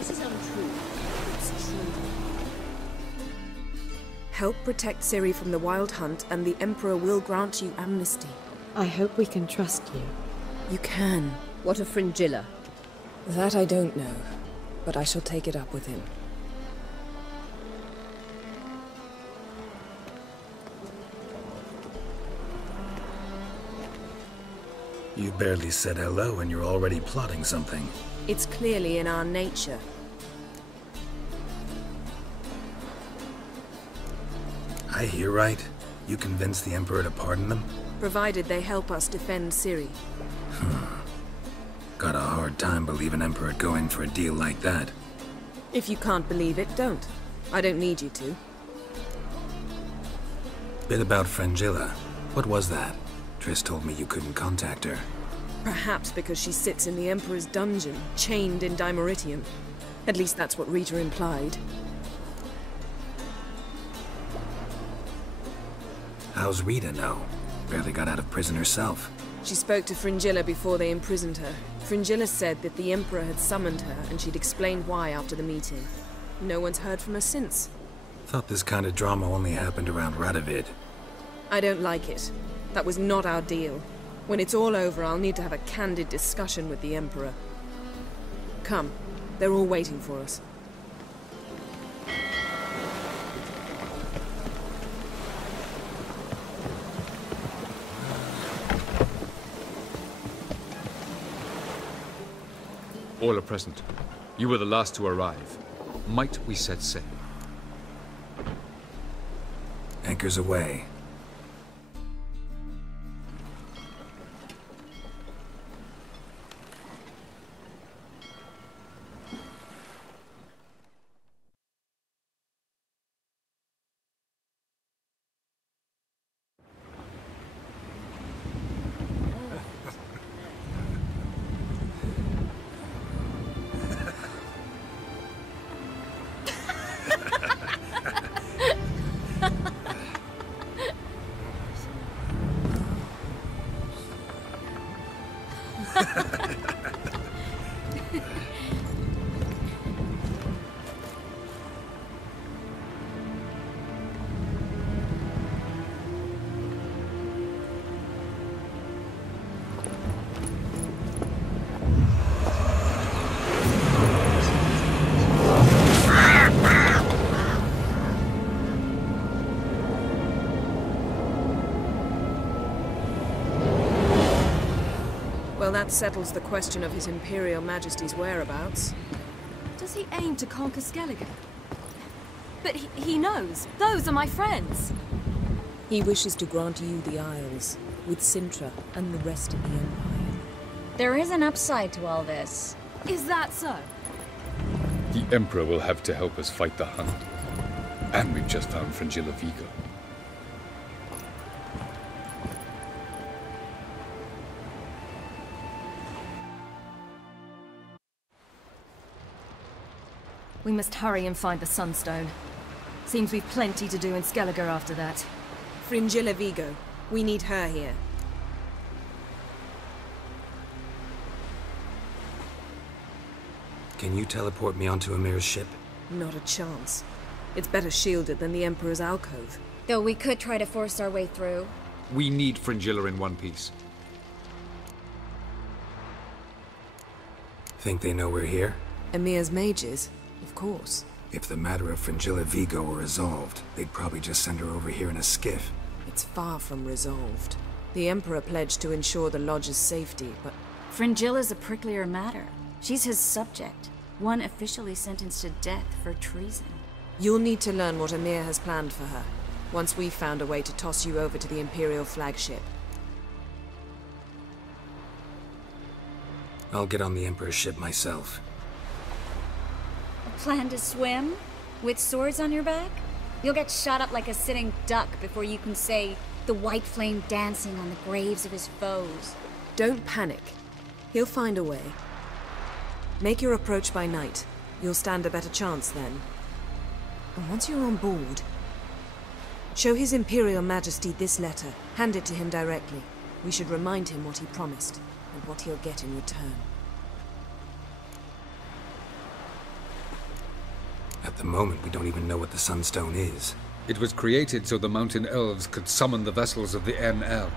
This is untrue. It's true. Help protect Ciri from the Wild Hunt, and the Emperor will grant you amnesty. I hope we can trust you. You can. What of Fringilla? That I don't know, but I shall take it up with him. You barely said hello and you're already plotting something. It's clearly in our nature. I hear right. You convinced the Emperor to pardon them? Provided they help us defend Ciri. Got a hard time believing Emperor'd go in for a deal like that. If you can't believe it, don't. I don't need you to. Bit about Fringilla. What was that? Triss told me you couldn't contact her. Perhaps because she sits in the Emperor's dungeon, chained in Dimeritium. At least that's what Rita implied. How's Rita know? Barely got out of prison herself. She spoke to Fringilla before they imprisoned her. Fringilla said that the Emperor had summoned her, and she'd explained why after the meeting. No one's heard from her since. Thought this kind of drama only happened around Radovid. I don't like it. That was not our deal. When it's all over, I'll need to have a candid discussion with the Emperor. Come. They're all waiting for us. All are present. You were the last to arrive. Might we set sail? Anchors away. Well, that settles the question of His Imperial Majesty's whereabouts. Does he aim to conquer Skellige? But he knows. Those are my friends. He wishes to grant you the Isles, with Sintra and the rest of the Empire. There is an upside to all this. Is that so? The Emperor will have to help us fight the Hunt. And we've just found Fringilla Vigo. We must hurry and find the Sunstone. Seems we've plenty to do in Skellige after that. Fringilla Vigo. We need her here. Can you teleport me onto Amir's ship? Not a chance. It's better shielded than the Emperor's alcove. Though we could try to force our way through. We need Fringilla in one piece. Think they know we're here? Emir's mages? Of course. If the matter of Fringilla Vigo were resolved, they'd probably just send her over here in a skiff. It's far from resolved. The Emperor pledged to ensure the Lodge's safety, but... Fringilla's a pricklier matter. She's his subject. One officially sentenced to death for treason. You'll need to learn what Emir has planned for her, once we've found a way to toss you over to the Imperial flagship. I'll get on the Emperor's ship myself. Plan to swim? With swords on your back? You'll get shot up like a sitting duck before you can say the white flame dancing on the graves of his foes. Don't panic. He'll find a way. Make your approach by night. You'll stand a better chance then. And once you're on board, show His Imperial Majesty this letter. Hand it to him directly. We should remind him what he promised, and what he'll get in return. At the moment, we don't even know what the Sunstone is. It was created so the mountain elves could summon the vessels of the NL.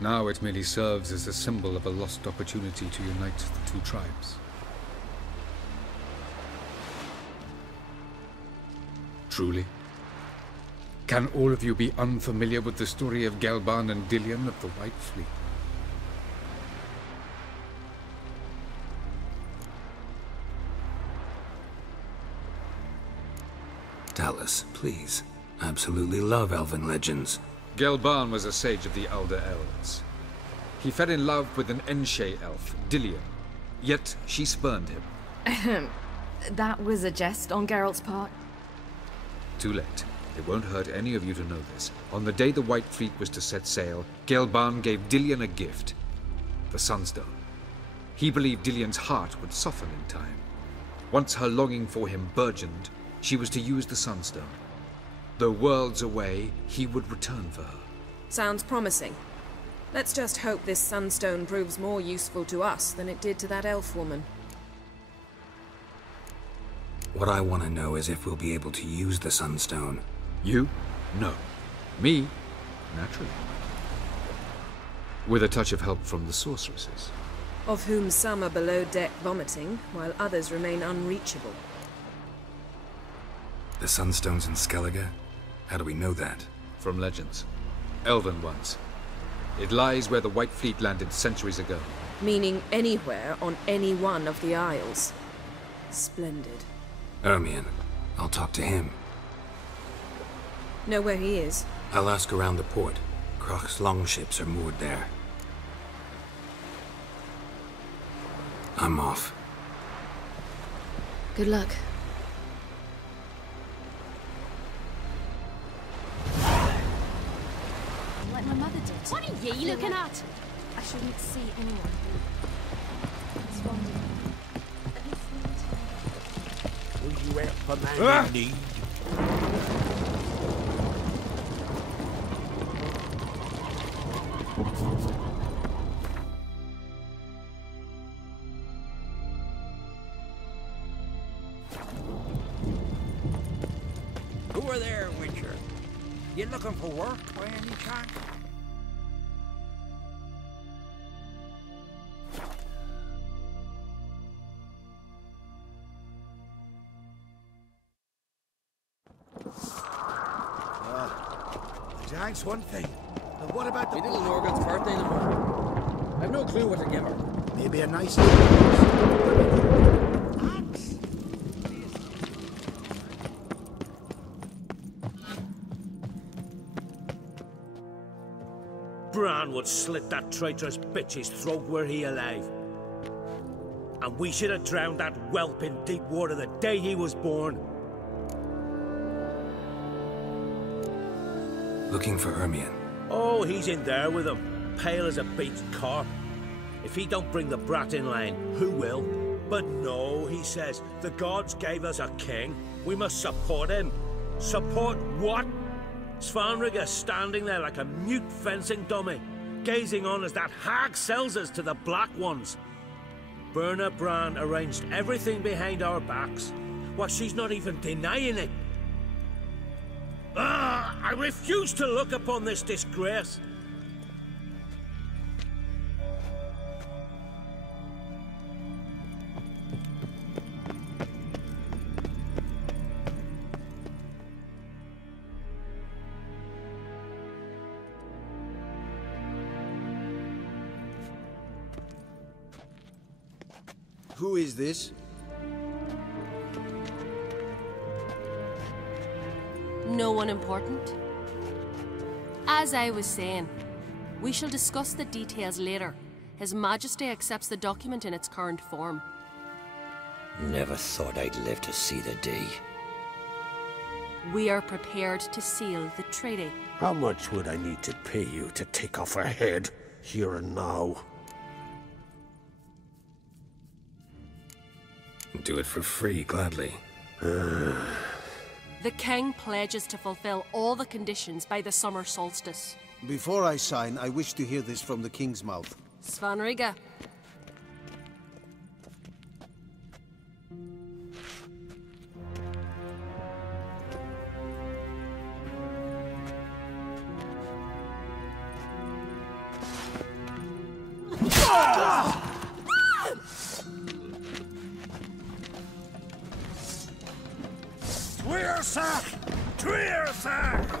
Now it merely serves as a symbol of a lost opportunity to unite the two tribes. Truly? Can all of you be unfamiliar with the story of Gelban and Dillion of the White Fleet? Tell us, please. I absolutely love elven legends. Gelban was a sage of the Elder Elves. He fell in love with an Enshe elf, Dillion, yet she spurned him. That was a jest on Geralt's part. Too late. It won't hurt any of you to know this. On the day the White Fleet was to set sail, Gelban gave Dillion a gift, the Sunstone. He believed Dillion's heart would soften in time. Once her longing for him burgeoned, she was to use the Sunstone. Though worlds away, he would return for her. Sounds promising. Let's just hope this Sunstone proves more useful to us than it did to that elf woman. What I want to know is if we'll be able to use the Sunstone. You? No. Me? Naturally. With a touch of help from the sorceresses. Of whom some are below deck vomiting, while others remain unreachable. The Sunstone's in Skellige? How do we know that? From legends. Elven ones. It lies where the White Fleet landed centuries ago. Meaning anywhere on any one of the Isles. Splendid. Ermion. I'll talk to him. Know where he is? I'll ask around the port. Crach's longships are moored there. I'm off. Good luck. Like my mother did. What are you looking at? I shouldn't see anyone. Will you help a man in need? Who are there, Witcher? You looking for work by any chance? Thanks, one thing. But what about the little Norgon's birthday tomorrow? I've no clue what to give her. Maybe a nice axe. Bran would slit that traitorous bitch's throat were he alive. And we should have drowned that whelp in deep water the day he was born. Looking for Ermion. Oh, he's in there with him, pale as a beached carp. If he don't bring the brat in line, who will? But no, he says, the gods gave us a king. We must support him. Support what? Svanrige standing there like a mute fencing dummy, gazing on as that hag sells us to the Black Ones. Berna Bran arranged everything behind our backs. Well, she's not even denying it. I refuse to look upon this disgrace. Who is this? No one important. As I was saying, we shall discuss the details later. His Majesty accepts the document in its current form. Never thought I'd live to see the day. We are prepared to seal the treaty. How much would I need to pay you to take off her head, here and now? Do it for free, gladly. The King pledges to fulfill all the conditions by the summer solstice. Before I sign, I wish to hear this from the King's mouth. Svanrige. Tursach! Tursach!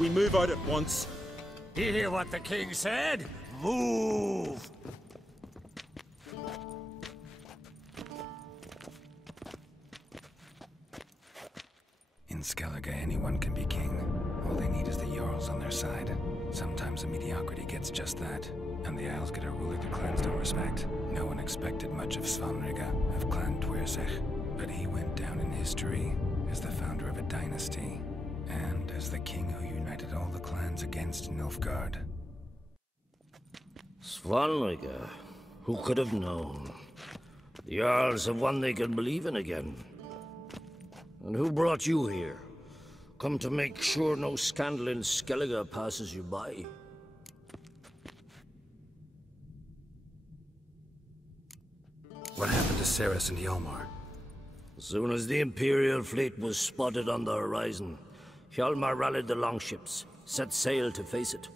We move out at once. You hear what the king said? Move! In Skellige, anyone can be king. All they need is the Jarls on their side. Sometimes the mediocrity gets just that, and the Isles get a ruler the clans don't respect. No one expected much of Svanrige, of Clan Tursach, but he went down in history as the founder of a dynasty, and as the king who united all the clans against Nilfgaard. Svanrige, who could have known? The Jarls have one they can believe in again. And who brought you here? Come to make sure no scandal in Skellige passes you by. What happened to Ceres and Hjalmar? As soon as the Imperial fleet was spotted on the horizon, Hjalmar rallied the longships, set sail to face it.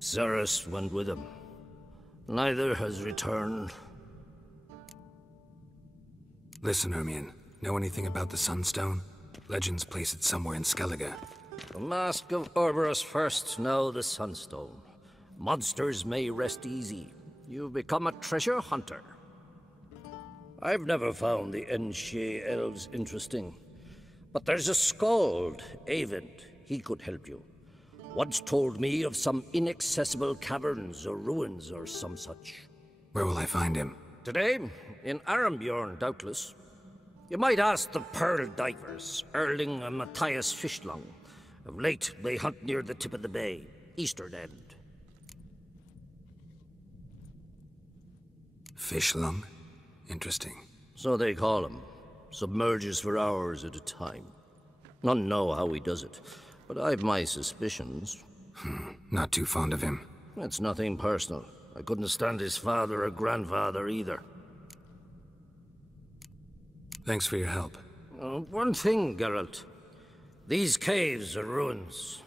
Ceres went with him. Neither has returned. Listen, Hermione. Know anything about the Sunstone? Legends place it somewhere in Skellige. The Mask of Orberus first, now the Sunstone. Monsters may rest easy. You've become a treasure hunter. I've never found the Enshe elves interesting. But there's a skald, Eyvind. He could help you. Once told me of some inaccessible caverns or ruins or some such. Where will I find him? Today, in Arambjorn, doubtless. You might ask the Pearl Divers, Erling and Matthias Fishlung. Of late, they hunt near the tip of the bay, eastern end. Fishlung? Interesting. So they call him. Submerges for hours at a time. None know how he does it, but I've my suspicions. Not too fond of him. It's nothing personal. I couldn't stand his father or grandfather either. Thanks for your help. One thing, Geralt. These caves are ruins.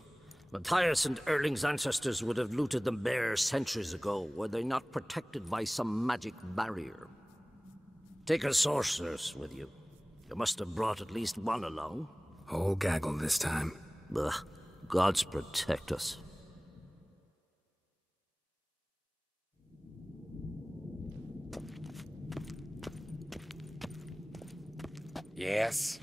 Matthias and Erling's ancestors would have looted them bare centuries ago, were they not protected by some magic barrier. Take a sorceress with you. You must have brought at least one along. Whole gaggle this time. Ugh. Gods protect us. Yes?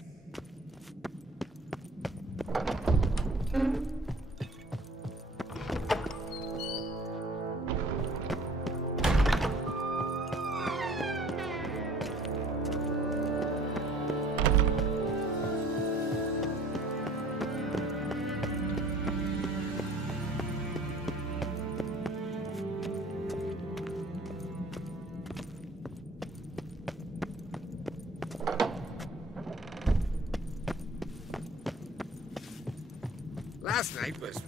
Last night was...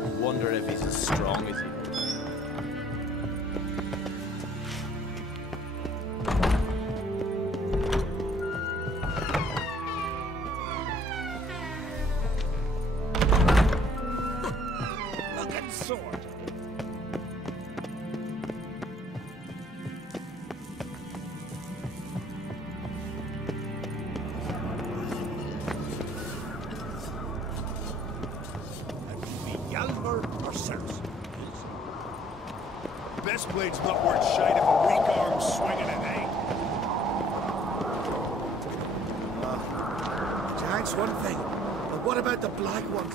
I wonder if he's as strong as he... Looking sword. Best blade's not worth shite if a weak arm's swinging it, eh? Giant's one thing, but what about the black ones?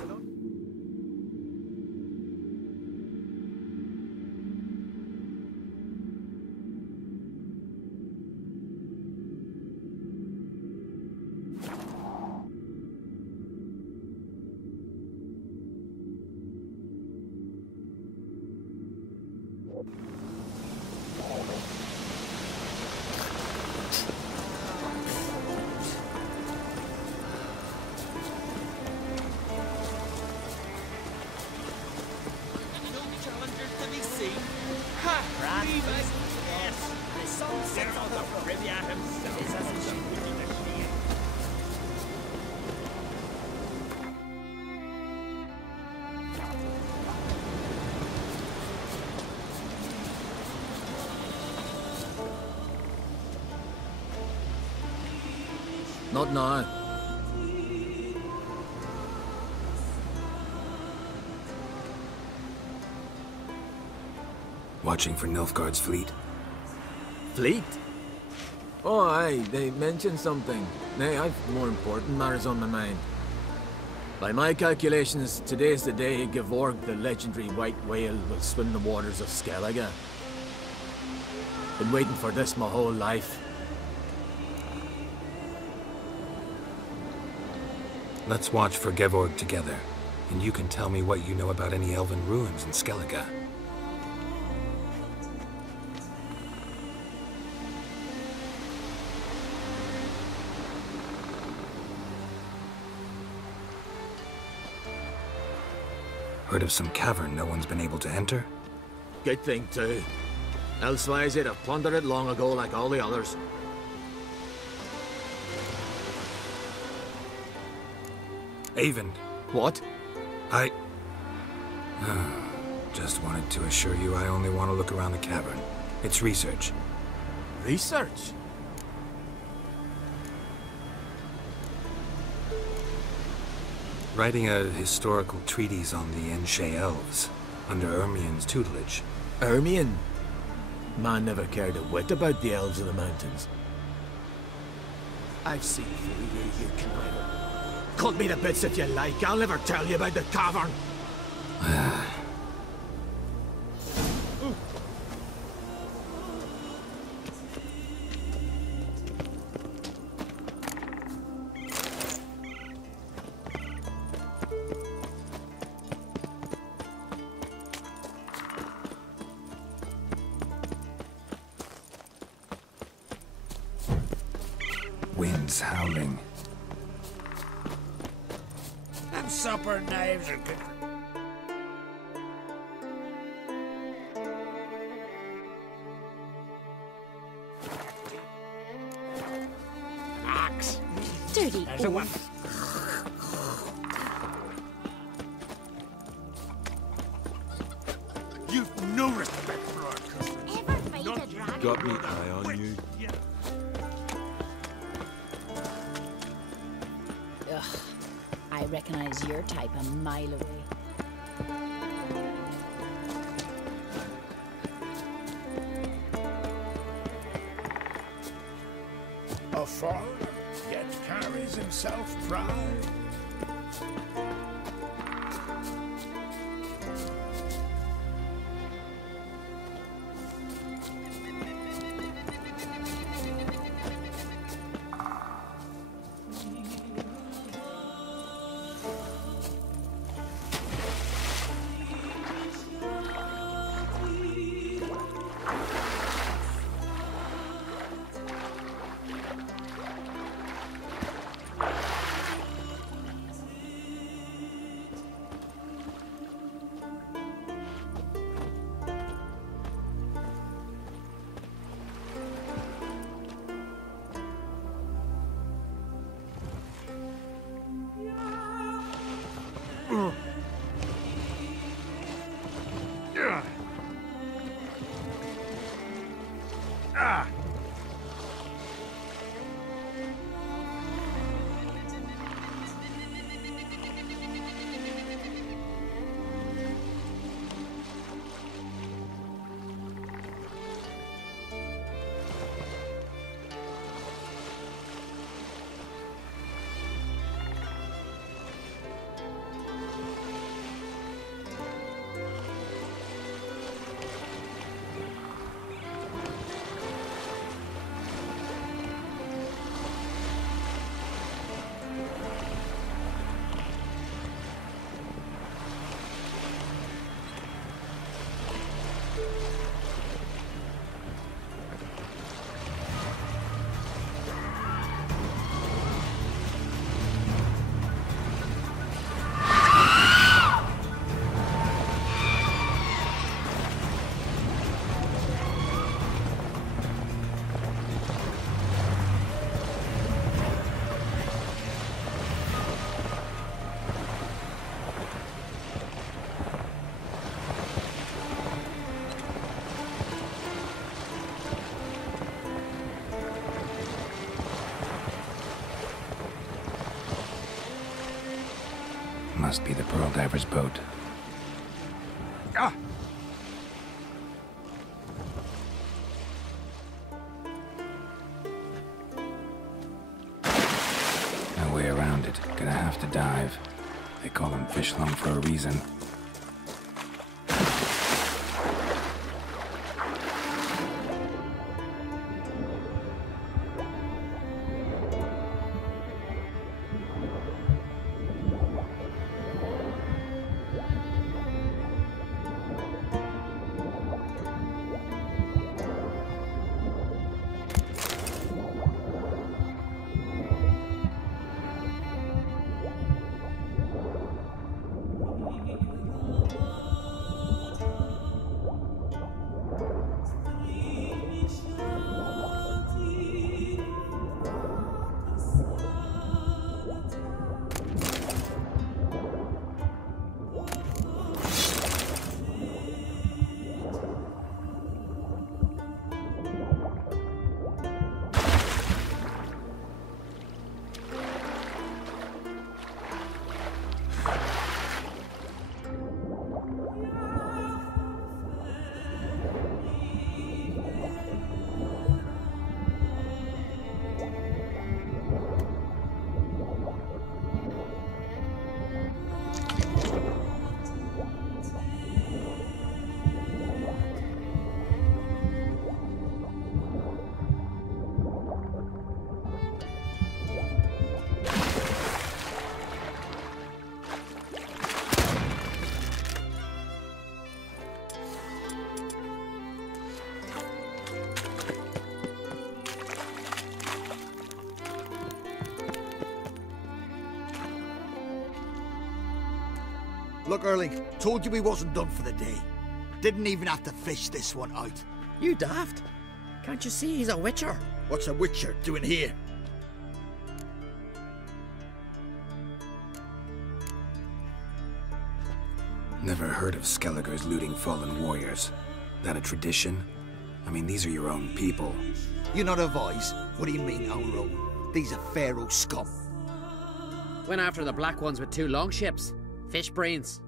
Not now. Watching for Nilfgaard's fleet. Fleet? Oh, aye, they mentioned something. Nay, I've more important matters on my mind. By my calculations, today's the day Gevorg, the legendary white whale, will swim the waters of Skellige. Been waiting for this my whole life. Let's watch for Gevorg together, and you can tell me what you know about any elven ruins in Skellige. Heard of some cavern no one's been able to enter? Good thing, too. Elsewise, they'd have plundered it long ago like all the others. Avon. What? I... just wanted to assure you I only want to look around the cavern. It's research. Research? Writing a historical treatise on the Enshe elves, under Ermien's tutelage. Ermien? Man never cared a whit about the elves of the mountains. I've seen through you, you conniver. Cut me to bits if you like, I'll never tell you about the cavern. Winds howling. Them supper knives are good. Axe. Dirty. There's a one. You've no respect for our customs. Got me eye on you. Ugh. I recognize your type a mile away. A foreigner, yet carries himself proud. Must be the Pearl Diver's boat. Ah! No way around it. Gonna have to dive. They call them fish lung for a reason. Look, Erling, told you we wasn't done for the day. Didn't even have to fish this one out. You daft. Can't you see he's a witcher? What's a witcher doing here? Never heard of Skelligers looting fallen warriors. That a tradition? I mean, these are your own people. You're not of ours. What do you mean, our own? These are Pharaoh scum. Went after the black ones with 2 longships. Fish brains.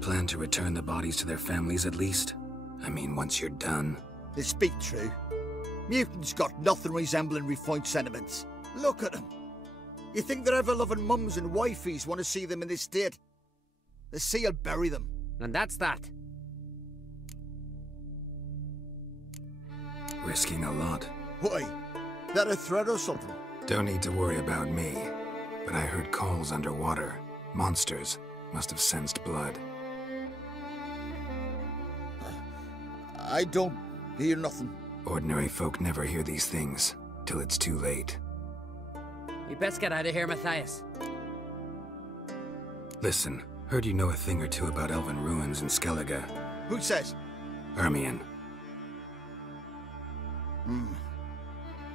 Plan to return the bodies to their families at least? I mean, once you're done. They speak true. Mutants got nothing resembling refined sentiments. Look at them. You think their ever-loving mums and wifeys want to see them in this state? The sea will bury them. And that's that. Risking a lot. Why? That a threat or something? Don't need to worry about me. But I heard calls underwater. Monsters must have sensed blood. I don't hear nothing. Ordinary folk never hear these things, till it's too late. You best get out of here, Matthias. Listen, heard you know a thing or two about elven ruins in Skellige. Who says? Ermion.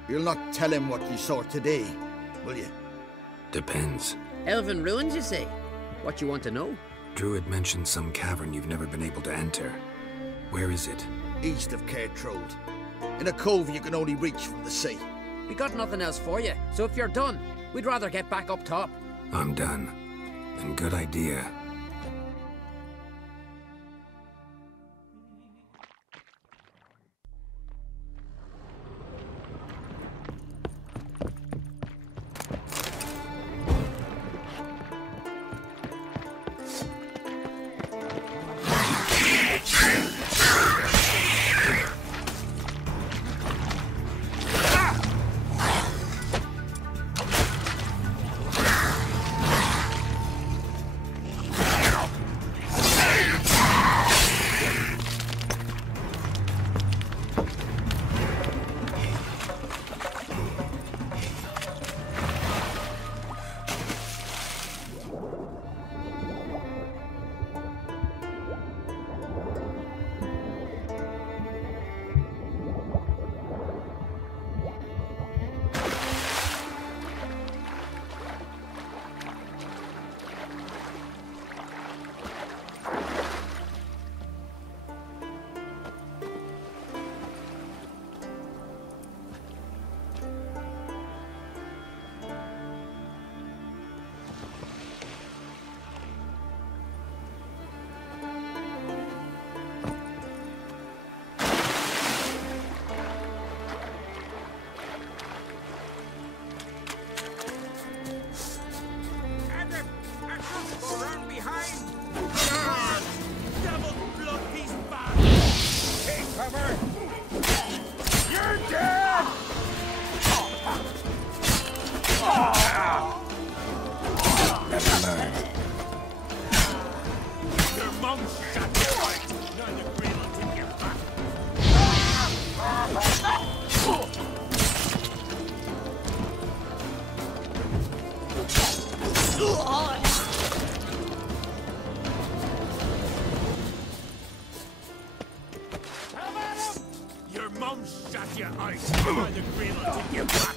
You'll not tell him what you saw today, will you? Depends. Elven ruins, you say? What you want to know? Druid mentioned some cavern you've never been able to enter. Where is it? East of Cairtrode. In a cove you can only reach from the sea. We got nothing else for you, so if you're done, we'd rather get back up top. I'm done. Then good idea. Your mum shut your eyes. By the green will take you back.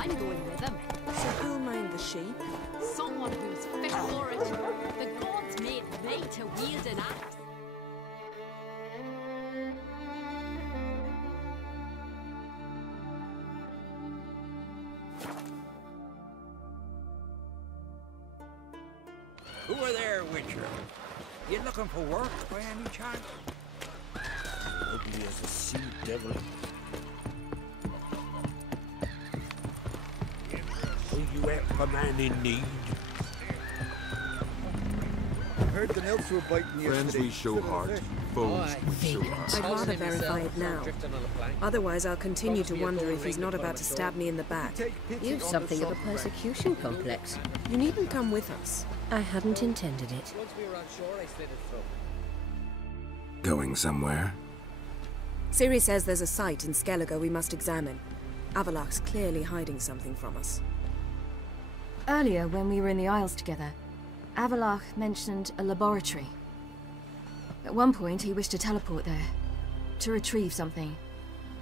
I'm going with him. So who'll mind the sheep? Someone who's fit for it. The gods made me to wield an axe. Who are there, Witcher? You looking for work by any chance? Ugly as a sea devil. You help a man in need. I heard the nymphs were biting Friends we show heart, foes we show heart. I'd rather verify it now. Otherwise, I'll continue to wonder if he's not about to stab me in the back. You've something of a persecution complex. You needn't come with us. I hadn't intended it. Once we were on shore, I slit his throat. Going somewhere? Ciri says there's a site in Skellige we must examine. Avalach's clearly hiding something from us. Earlier, when we were in the Isles together, Avalach mentioned a laboratory. At one point, he wished to teleport there, to retrieve something.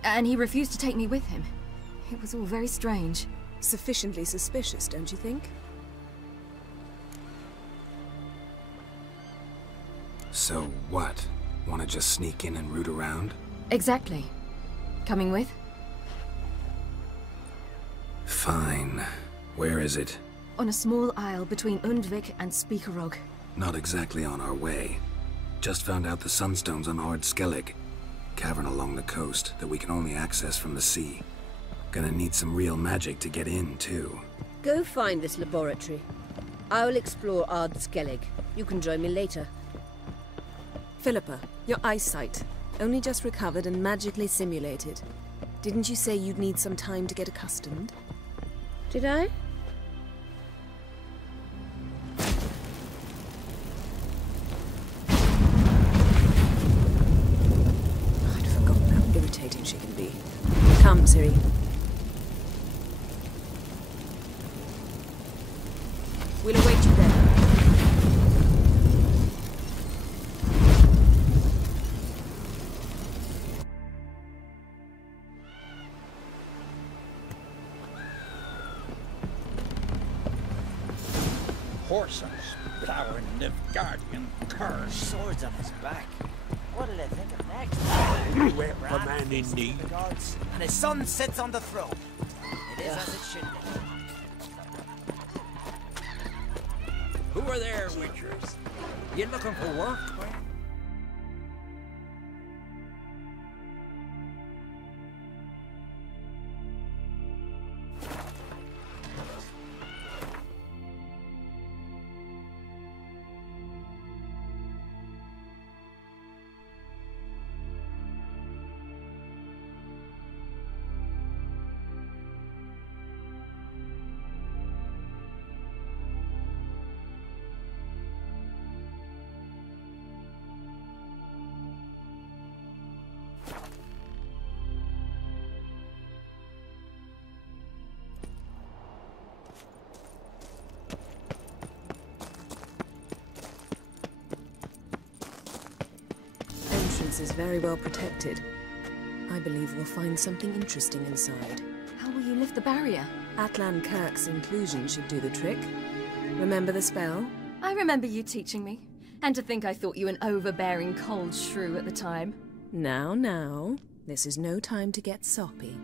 And he refused to take me with him. It was all very strange. Sufficiently suspicious, don't you think? So what? Want to just sneak in and root around? Exactly. Coming with? Fine. Where is it? On a small isle between Undvik and Speakerog. Not exactly on our way. Just found out the sunstone's on Ord Skellig. Cavern along the coast that we can only access from the sea. Gonna need some real magic to get in, too. Go find this laboratory. I'll explore Ard Skellig. You can join me later. Philippa, your eyesight. Only just recovered and magically simulated. Didn't you say you'd need some time to get accustomed? Did I? irritating she can be. Come, Ciri. We'll await you there. Horses plowing Nilfgaardian curs. Swords on his back. What'll they think of next? We're a man in need. And his son sits on the throne. It is as it should be. Who are there, witchers? You looking for work? Is very well protected. I believe we'll find something interesting inside. How will you lift the barrier? Atlan Kirk's inclusion should do the trick. Remember the spell? I remember you teaching me. And to think I thought you an overbearing cold shrew at the time. Now. This is no time to get soppy.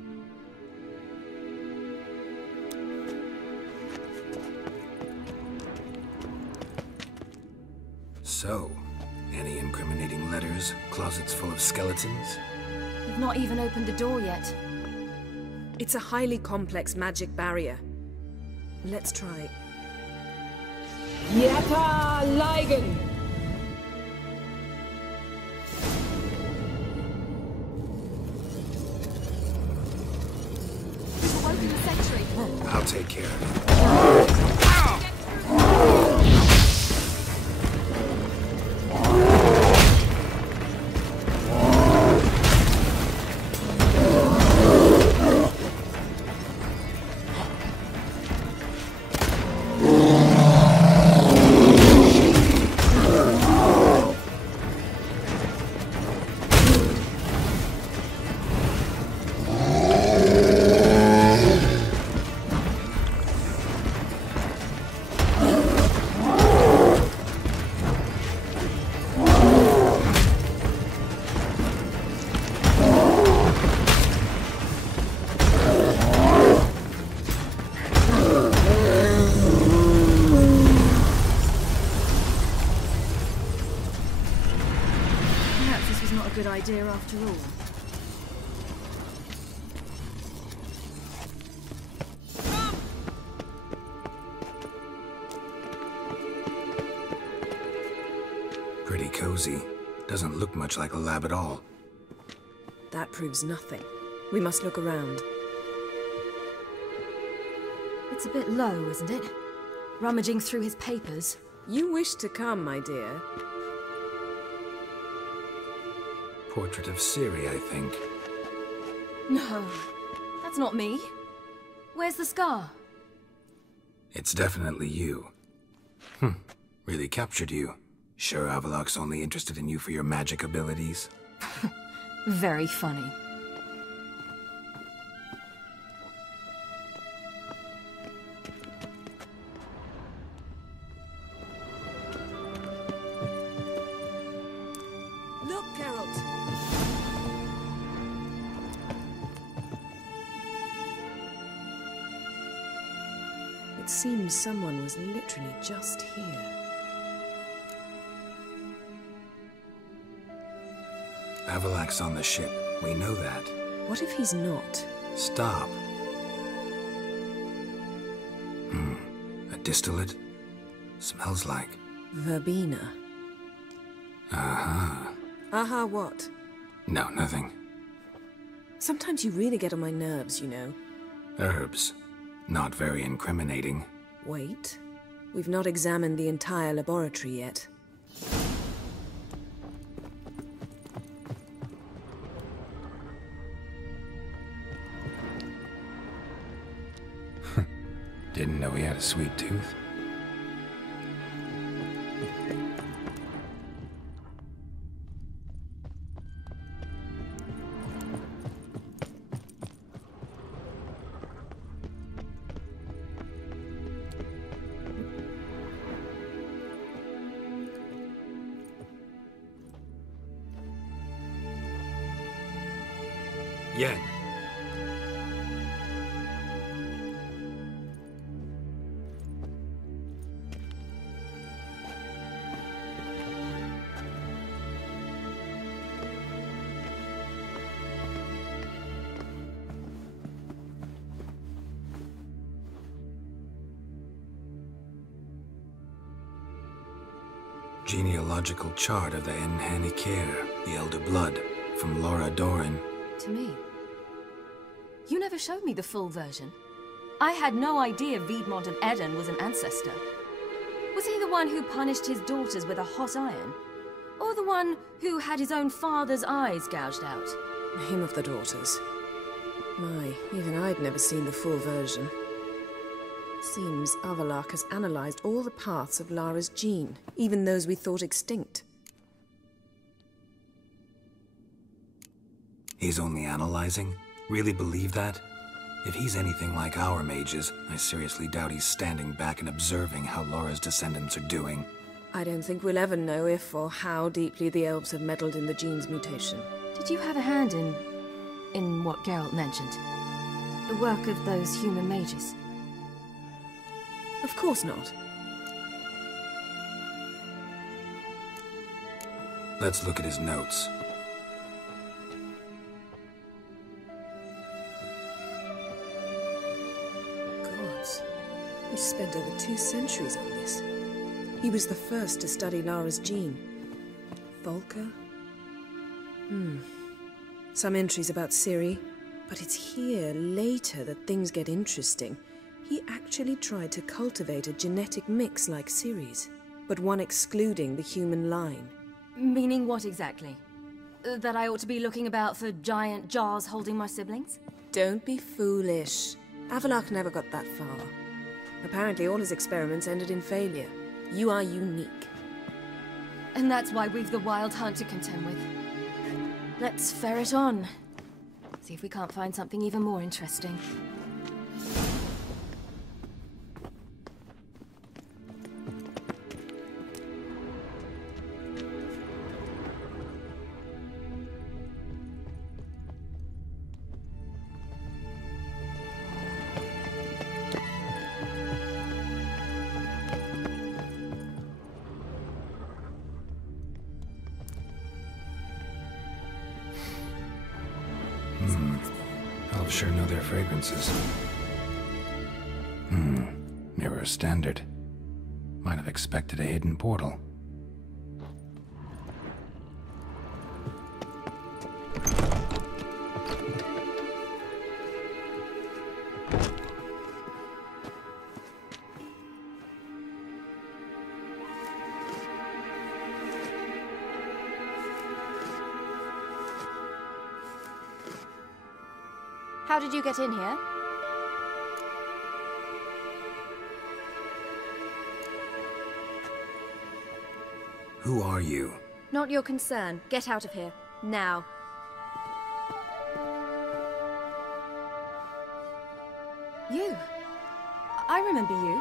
So, any incriminating letters? Closets full of skeletons? You've not even opened the door yet. It's a highly complex magic barrier. Let's try. Yata Ligen! We've woken the sentry. I'll take care of it. Idea after all. Pretty cozy. Doesn't look much like a lab at all. That proves nothing. We must look around. It's a bit low, isn't it? Rummaging through his papers. You wish to come, my dear. Portrait of Ciri, I think. No, that's not me. Where's the scar? It's definitely you. Really captured you. Sure Avallac'h's only interested in you for your magic abilities? Very funny. Look, Geralt! It seems someone was literally just here. Avallac'h's on the ship. We know that. What if he's not? Stop. A distillate? Smells like... Verbena. Uh-huh. Aha, what? No, nothing. Sometimes you really get on my nerves, you know. Herbs. Not very incriminating. Wait. We've not examined the entire laboratory yet. Didn't know he had a sweet tooth. Yen. Genealogical chart of the Enhanikir, the Elder Blood, from Laura Doran. To me. You never showed me the full version. I had no idea Viedmont of Eden was an ancestor. Was he the one who punished his daughters with a hot iron? Or the one who had his own father's eyes gouged out? Him of the daughters. My, even I'd never seen the full version. Seems Avalok has analyzed all the paths of Lara's gene, even those we thought extinct. He's only analyzing? Really believe that? If he's anything like our mages, I seriously doubt he's standing back and observing how Laura's descendants are doing. I don't think we'll ever know if or how deeply the elves have meddled in the gene's mutation. Did you have a hand in what Geralt mentioned? The work of those human mages? Of course not. Let's look at his notes. Gods, he spent over 2 centuries on this. He was the first to study Lara's gene. Volker? Some entries about Ciri, but it's here, later, that things get interesting. He actually tried to cultivate a genetic mix like Ciri's, but one excluding the human line. Meaning what exactly? That I ought to be looking about for giant jars holding my siblings? Don't be foolish. Avalok never got that far. Apparently all his experiments ended in failure. You are unique. And that's why we've the Wild Hunt to contend with. Let's ferret on. See if we can't find something even more interesting. Elves sure know their fragrances. Mirror standard. Might have expected a hidden portal. How did you get in here? Who are you? Not your concern. Get out of here. Now. You. I remember you.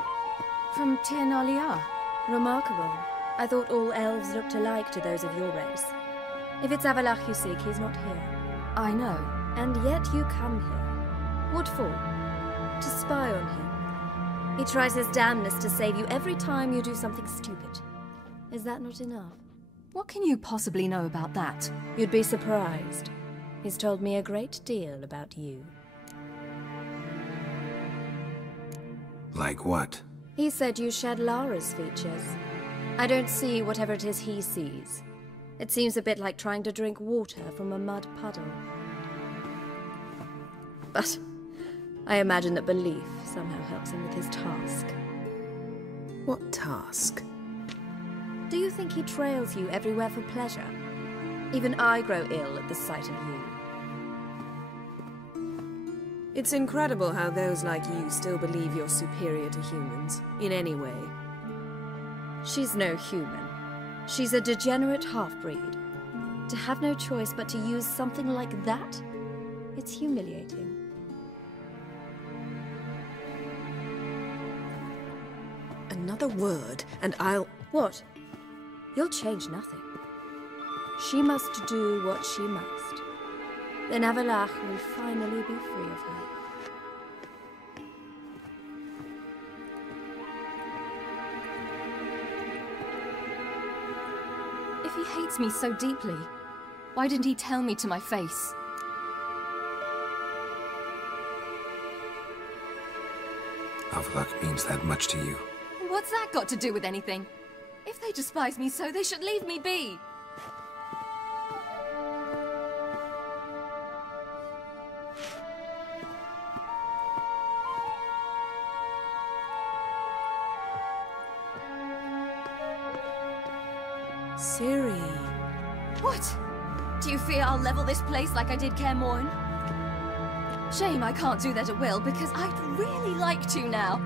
From Tir Nalia. Remarkable. I thought all elves looked alike to those of your race. If it's Avalok you seek, he's not here. I know. And yet you come here. What for? To spy on him. He tries his damnedest to save you every time you do something stupid. Is that not enough? What can you possibly know about that? You'd be surprised. He's told me a great deal about you. Like what? He said you shared Lara's features. I don't see whatever it is he sees. It seems a bit like trying to drink water from a mud puddle. But I imagine that belief somehow helps him with his task. What task? Do you think he trails you everywhere for pleasure? Even I grow ill at the sight of you. It's incredible how those like you still believe you're superior to humans, in any way. She's no human. She's a degenerate half-breed. To have no choice but to use something like that? It's humiliating. Another word, and I'll... What? You'll change nothing. She must do what she must. Then Avallac'h will finally be free of her. If he hates me so deeply, why didn't he tell me to my face? Avallac'h means that much to you. What's that got to do with anything? If they despise me so, they should leave me be. Ciri. What? Do you fear I'll level this place like I did Kaer Morhen? Shame I can't do that at will, because I'd really like to now.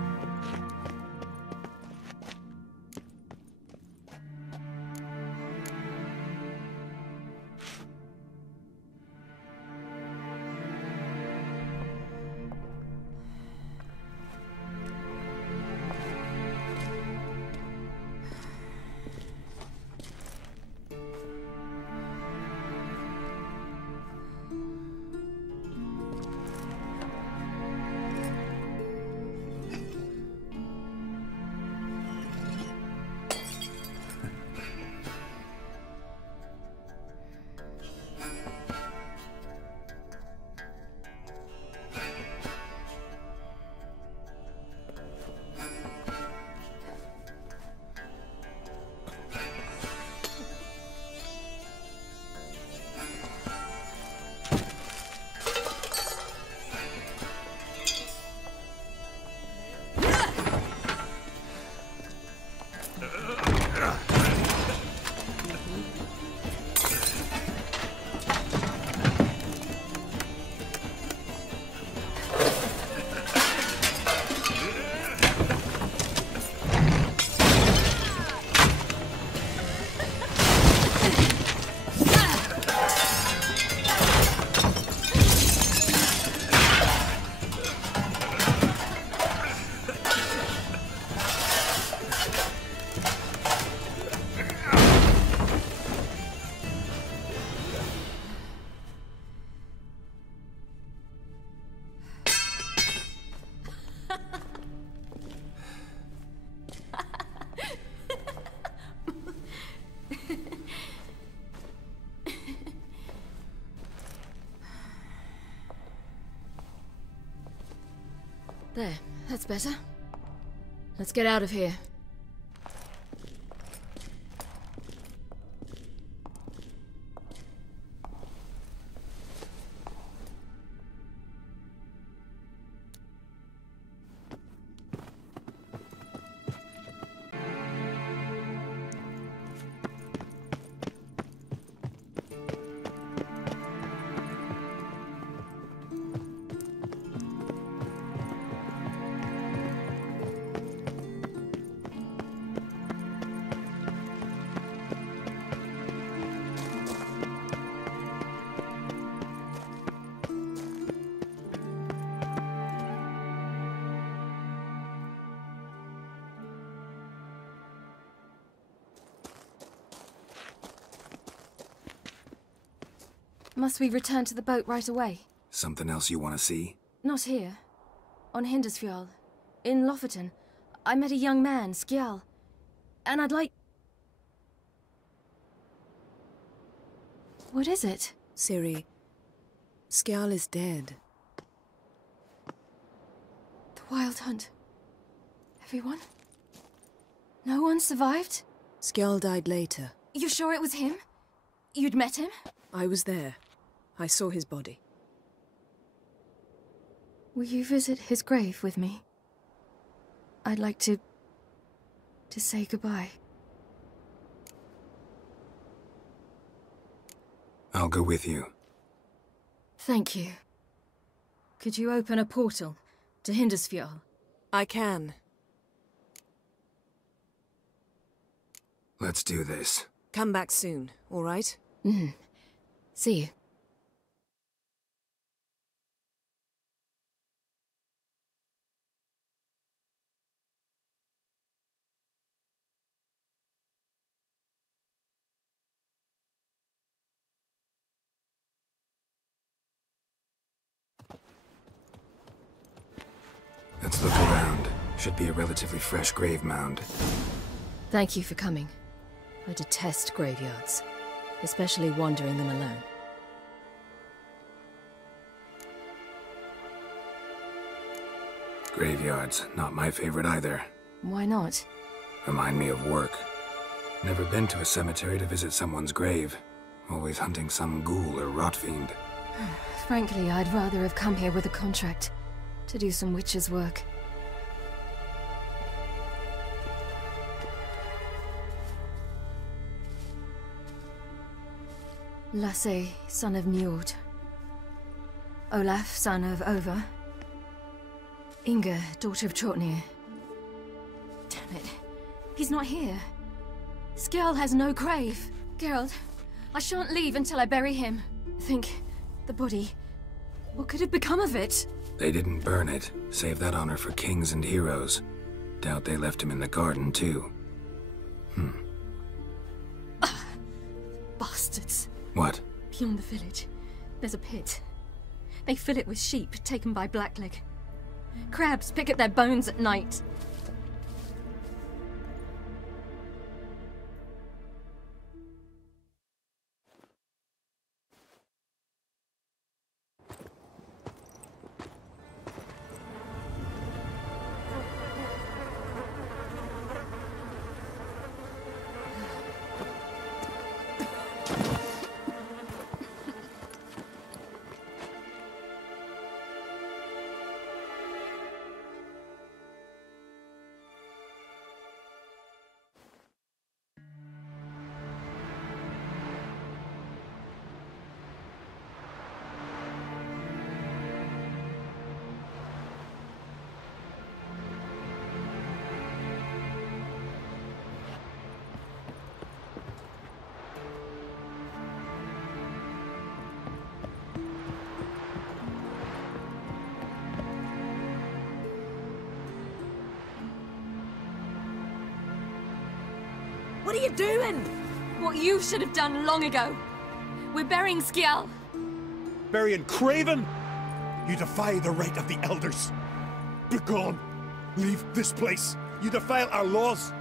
There, that's better. Let's get out of here. Must we return to the boat right away? Something else you want to see? Not here. On Hindersfjall. In Lofoten. I met a young man, Skjal. And I'd like... What is it? Ciri, Skjal is dead. The Wild Hunt. Everyone? No one survived? Skjal died later. You sure it was him? You'd met him? I was there. I saw his body. Will you visit his grave with me? I'd like to say goodbye. I'll go with you. Thank you. Could you open a portal to Hindersfjord? I can. Let's do this. Come back soon, all right? See you. Let's look around. Should be a relatively fresh grave mound. Thank you for coming. I detest graveyards, especially wandering them alone. Graveyards, not my favorite either. Why not? Remind me of work. Never been to a cemetery to visit someone's grave. Always hunting some ghoul or rot fiend. Frankly, I'd rather have come here with a contract to do some witch's work. Lasse, son of Njord. Olaf, son of Over. Inga, daughter of Trotnir. Damn it. He's not here. Skjall has no grave. Geralt, I shan't leave until I bury him. Think, the body. What could have become of it? They didn't burn it. Save that honor for kings and heroes. Doubt they left him in the garden, too. Bastards. What? Beyond the village, there's a pit. They fill it with sheep taken by Blackleg. Crabs pick at their bones at night. What are you doing? What you should have done long ago. We're burying Skjall. Burying Craven? You defy the right of the elders. Begone. Leave this place. You defile our laws.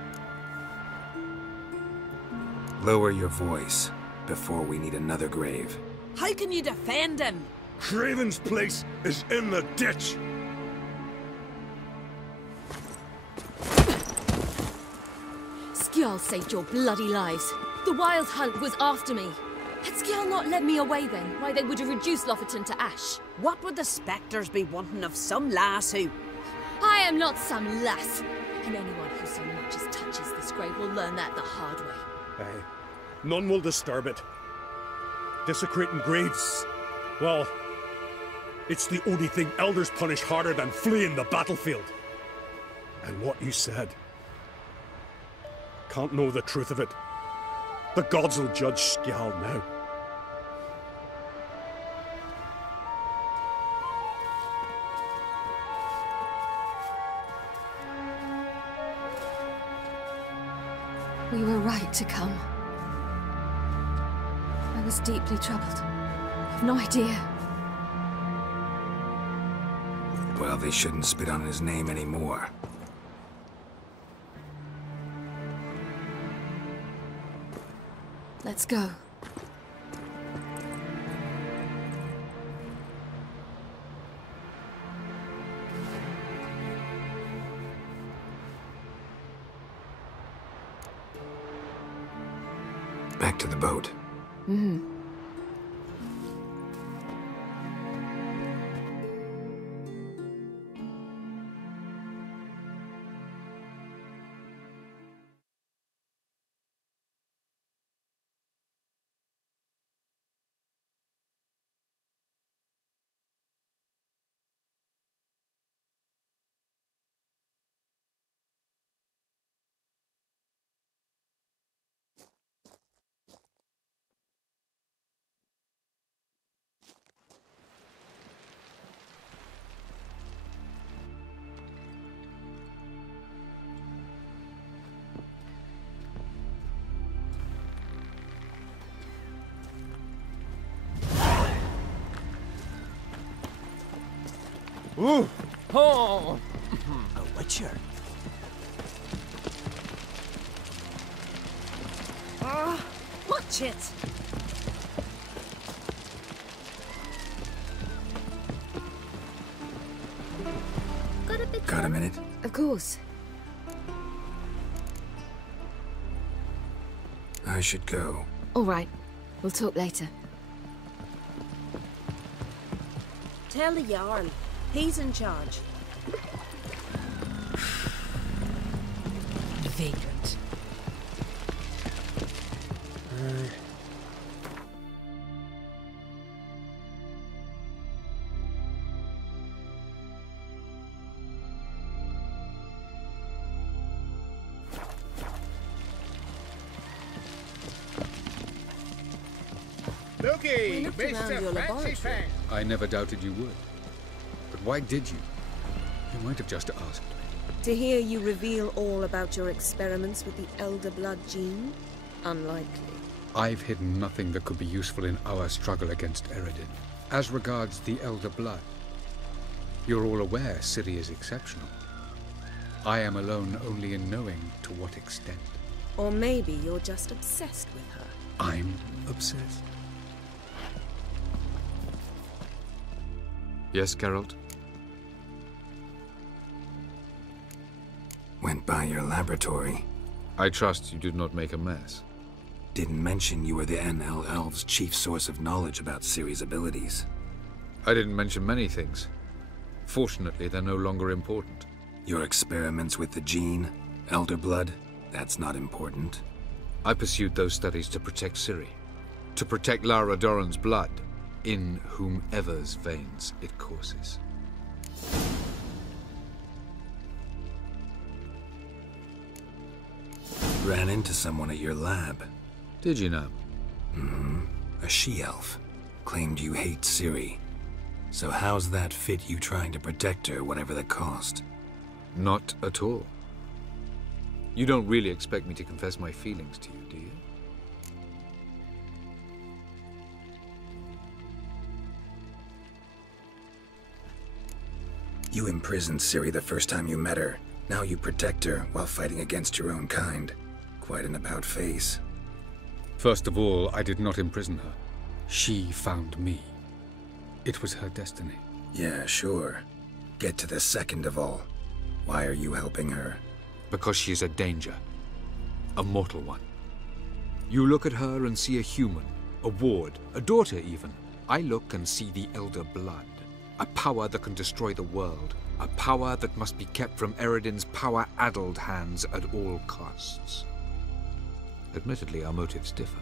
Lower your voice before we need another grave. How can you defend him? Craven's place is in the ditch. Skjall saved your bloody lives. The Wild Hunt was after me. Had Skjall not led me away then, why they would have reduced Lofoten to ash. What would the spectres be wanting of some lass who... I am not some lass, and anyone who so much as touches this grave will learn that the hard way. Aye. None will disturb it. Desecrating graves, well, it's the only thing elders punish harder than fleeing the battlefield. And what you said. Can't know the truth of it. The gods will judge Skjall now. We were right to come. I was deeply troubled. You've no idea. Well, they shouldn't spit on his name anymore. Let's go. Back to the boat. Mm-hmm. Ooh! Oh! A witcher. Watch it! Got a minute? Of course. I should go. All right. We'll talk later. Tell the Jarl. He's in charge. Vagrant. Looky, looked around Mr. your Fancy laboratory. Pants. I never doubted you would. But why did you? You might have just asked me. To hear you reveal all about your experiments with the Elder Blood gene? Unlikely. I've hidden nothing that could be useful in our struggle against Eredin. As regards the Elder Blood, you're all aware Ciri is exceptional. I am alone only in knowing to what extent. Or maybe you're just obsessed with her. I'm obsessed. Yes, Geralt? Went by your laboratory. I trust you did not make a mess. Didn't mention you were the NL Elves' chief source of knowledge about Ciri's abilities. I didn't mention many things. Fortunately, they're no longer important. Your experiments with the gene, Elder Blood, that's not important. I pursued those studies to protect Ciri. To protect Lara Doran's blood, in whomever's veins it courses. Ran into someone at your lab. Did you now? Mm-hmm. A she-elf. Claimed you hate Ciri. So how's that fit you trying to protect her, whatever the cost? Not at all. You don't really expect me to confess my feelings to you, do you? You imprisoned Ciri the first time you met her. Now you protect her while fighting against your own kind. Quite an about-face. First of all, I did not imprison her. She found me. It was her destiny. Yeah, sure. Get to the second of all. Why are you helping her? Because she is a danger. A mortal one. You look at her and see a human, a ward, a daughter even. I look and see the Elder Blood. A power that can destroy the world. A power that must be kept from Eredin's power-addled hands at all costs. Admittedly, our motives differ.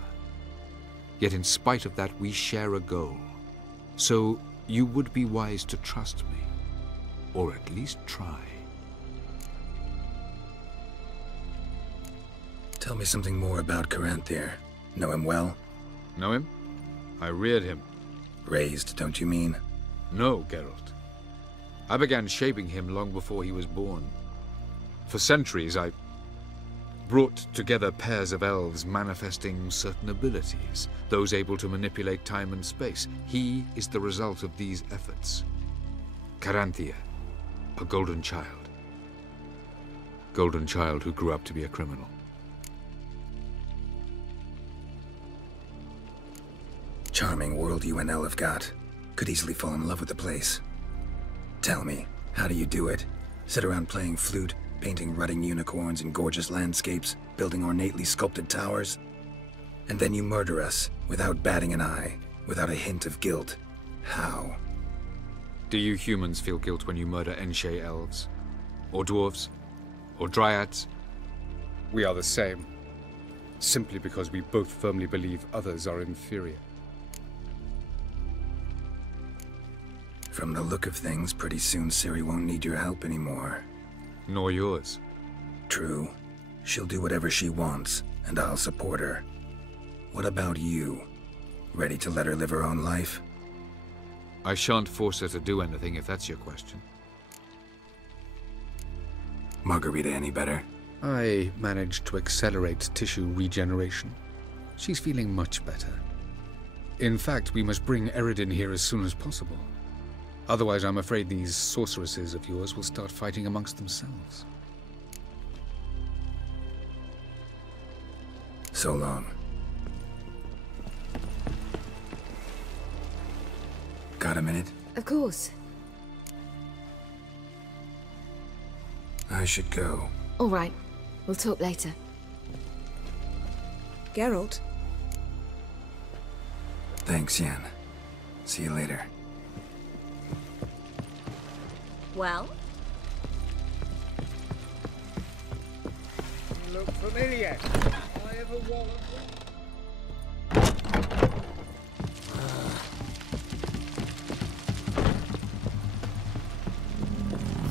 Yet in spite of that, we share a goal. So you would be wise to trust me. Or at least try. Tell me something more about Caranthir. Know him well? Know him? I reared him. Raised, don't you mean? No, Geralt. I began shaping him long before he was born. For centuries, I brought together pairs of elves manifesting certain abilities, those able to manipulate time and space. He is the result of these efforts. Caranthir, a golden child. Golden child who grew up to be a criminal. Charming world you and El have got. Could easily fall in love with the place. Tell me, how do you do it? Sit around playing flute, painting rutting unicorns in gorgeous landscapes, building ornately sculpted towers? And then you murder us, without batting an eye, without a hint of guilt. How? Do you humans feel guilt when you murder Enshe elves? Or dwarves? Or dryads? We are the same. Simply because we both firmly believe others are inferior. From the look of things, pretty soon Ciri won't need your help anymore. Nor yours. True. She'll do whatever she wants, and I'll support her. What about you? Ready to let her live her own life? I shan't force her to do anything, if that's your question. Margarita any better? I managed to accelerate tissue regeneration. She's feeling much better. In fact, we must bring Eredin here as soon as possible. Otherwise, I'm afraid these sorceresses of yours will start fighting amongst themselves. So long. Got a minute? Of course. I should go. All right. We'll talk later. Geralt? Thanks, Yen. See you later. Well? You look familiar. I have a wallet.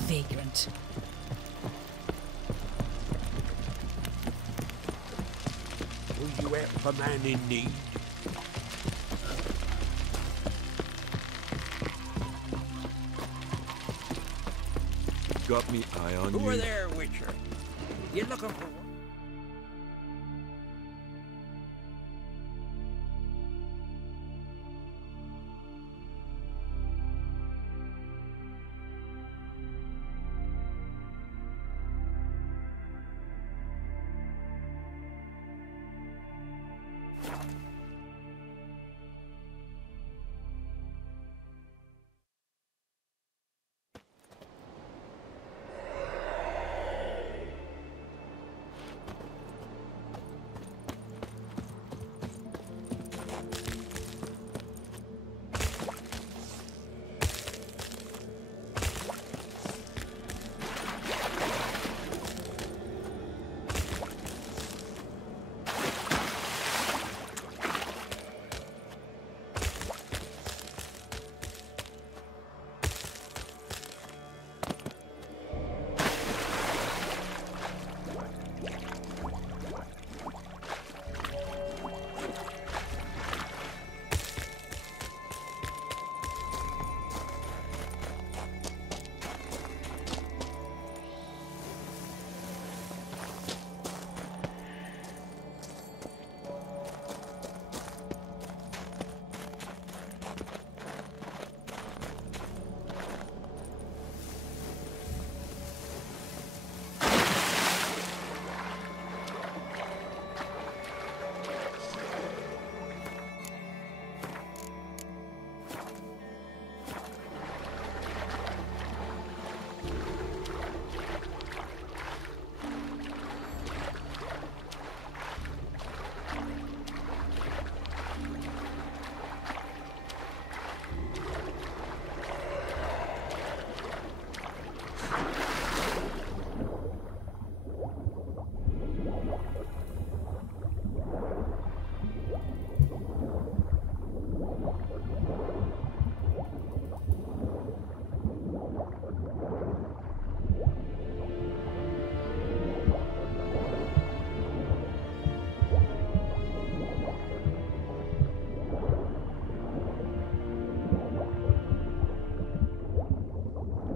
Vagrant. Will you help a man in need? Got me eye on you. Who are there, Witcher? You looking for one?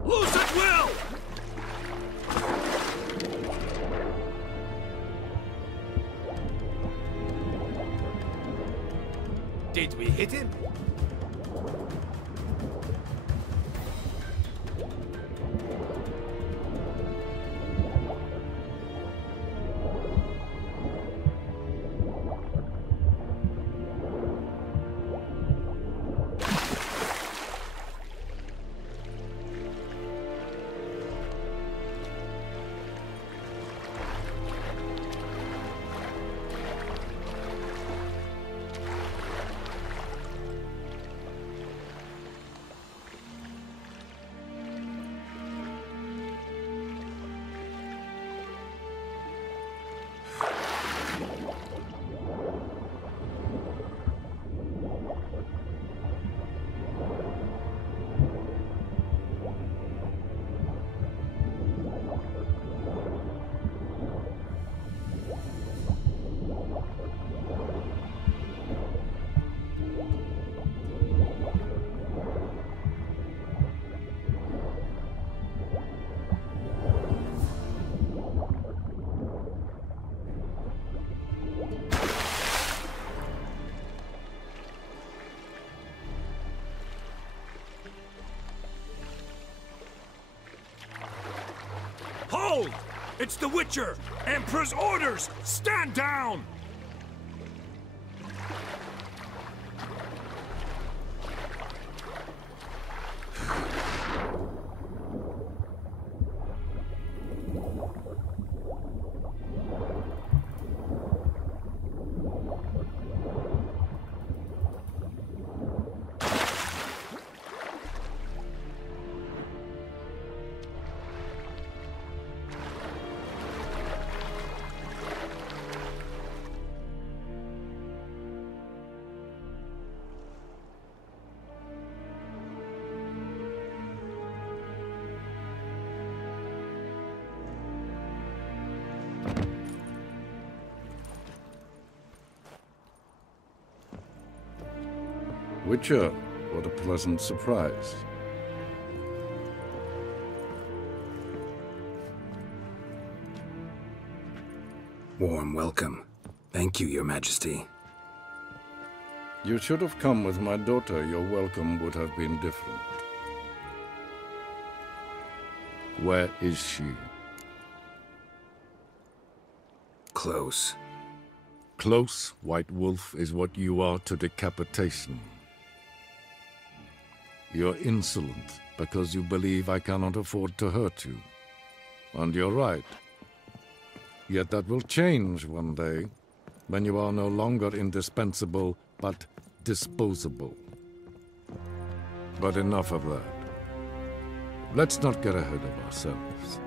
Loose at will! Did we hit him? Hold! It's the Witcher! Emperor's orders! Stand down! Witcher, what a pleasant surprise. Warm welcome. Thank you, Your Majesty. You should have come with my daughter. Your welcome would have been different. Where is she? Close. Close, White Wolf, is what you are to decapitation. You're insolent because you believe I cannot afford to hurt you. And you're right. Yet that will change one day, when you are no longer indispensable, but disposable. But enough of that. Let's not get ahead of ourselves.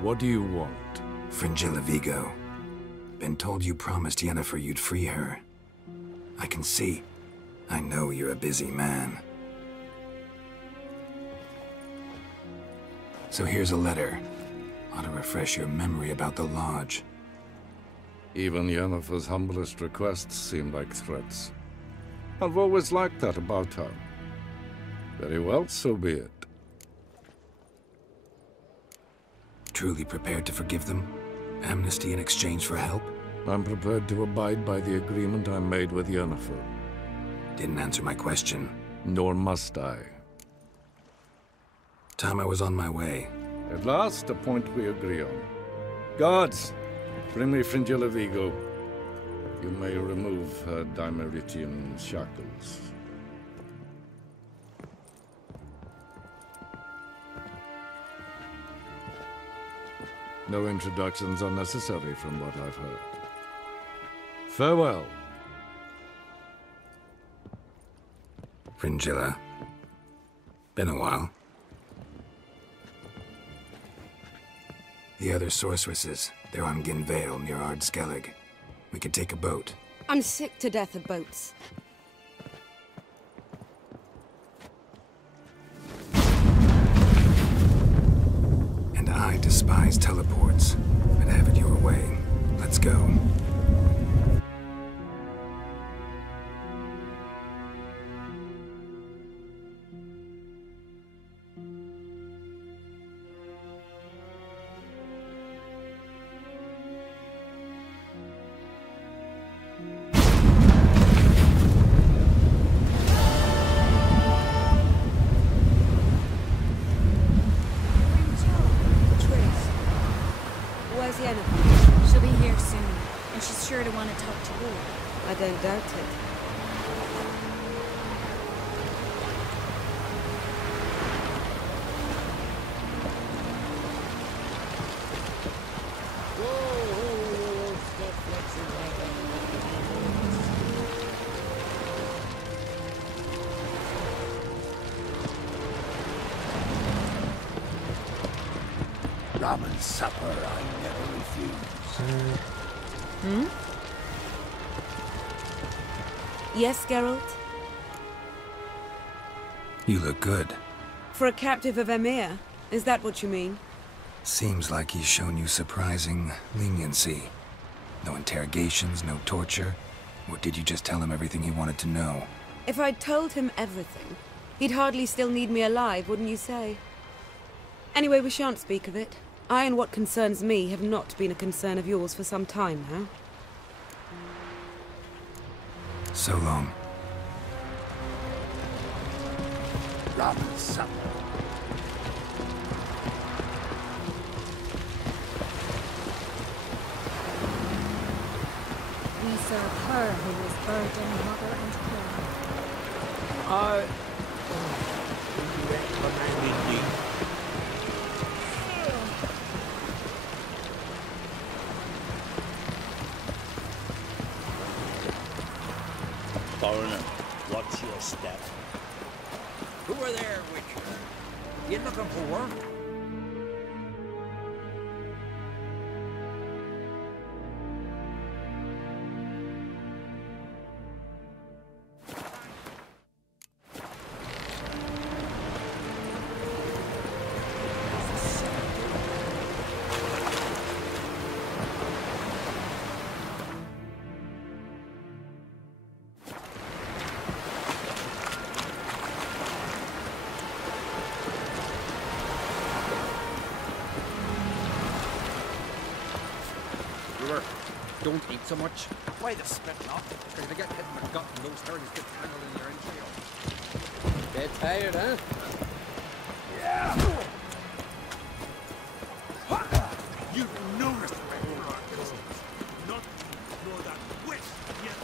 What do you want? Fringilla Vigo. Been told you promised Yennefer you'd free her. I can see. I know you're a busy man. So here's a letter. Ought to refresh your memory about the Lodge. Even Yennefer's humblest requests seem like threats. I've always liked that about her. Very well, so be it. Truly prepared to forgive them? Amnesty in exchange for help? I'm prepared to abide by the agreement I made with Yennefer. Didn't answer my question. Nor must I. Time I was on my way. At last, a point we agree on. Guards, bring me Fringilla Vigo. You may remove her Dimeritian shackles. No introductions are necessary from what I've heard. Farewell. Fringilla. Been a while. The other sorceresses, they're on Gin Vale near Ard Skellig. We could take a boat. I'm sick to death of boats. And I despise teleports. I'd have it your way. Let's go. She'll be here soon, and she's sure to want to talk to you. I don't doubt it. Ramen supper I never refuse. Hmm? Yes, Geralt? You look good. For a captive of Emir, is that what you mean? Seems like he's shown you surprising leniency. No interrogations, no torture. Or did you just tell him everything he wanted to know? If I'd told him everything, he'd hardly still need me alive, wouldn't you say? Anyway, we shan't speak of it. I and what concerns me have not been a concern of yours for some time now. So long. Ramen supper. burden mother and queen. I recommend indeed. Foreigner, watch your step. Who are there, Witcher? You looking for work? Don't eat so much. Why the spitting up? Because if you get hit in the gut and those turds get tangled in your entrails. Bit tired, huh? Yeah! You know respect for our citizens. Not nor that witch yet.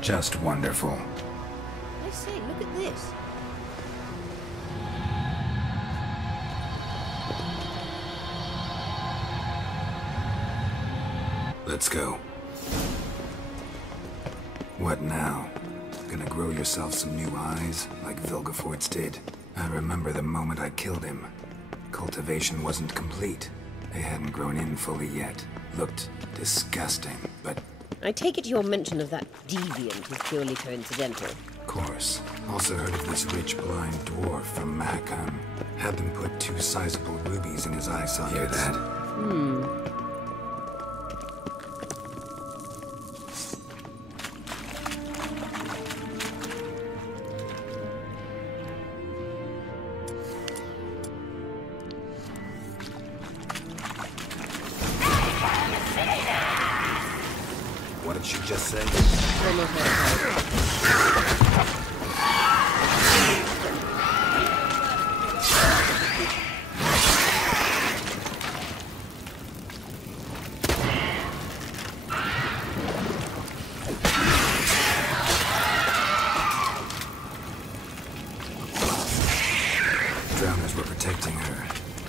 Just wonderful. I say, look at this. Let's go. What now? Gonna grow yourself some new eyes, like Vilgefortz did? I remember the moment I killed him. Cultivation wasn't complete. They hadn't grown in fully yet. Looked disgusting, but... I take it your mention of that deviant is purely coincidental. Of course. Also heard of this rich blind dwarf from Mahakam. Had them put 2 sizable rubies in his eye sockets. Hear that? What did she just say? Drowners were protecting her.